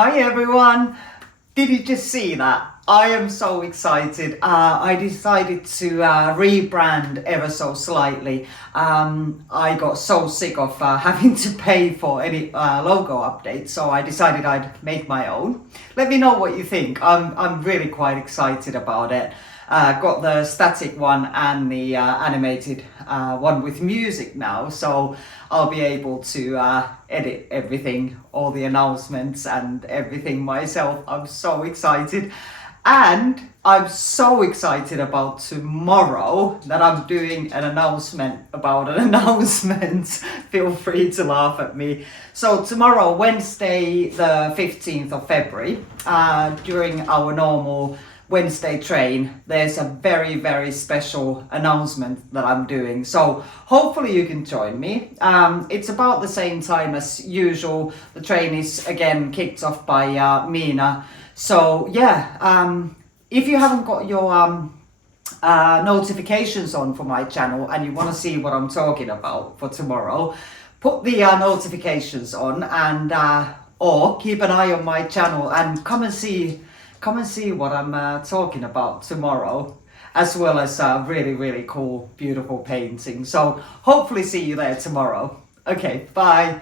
Hi everyone! Did you just see that? I am so excited. I decided to rebrand ever so slightly. I got so sick of having to pay for any logo updates, so I decided I'd make my own. Let me know what you think. I'm really quite excited about it. Got the static one and the animated one with music now, so I'll be able to edit everything, all the announcements and everything myself. I'm so excited. And I'm so excited about tomorrow that I'm doing an announcement about an announcement. Feel free to laugh at me. So tomorrow, Wednesday the 15th of February, during our normal Wednesday train, there's a very, very special announcement that I'm doing. So hopefully you can join me. It's about the same time as usual. The train is again kicked off by Mina. So yeah, if you haven't got your notifications on for my channel and you want to see what I'm talking about for tomorrow, put the notifications on and or keep an eye on my channel and come and see what I'm talking about tomorrow, as well as really, really cool, beautiful painting. So hopefully see you there tomorrow. Okay, bye.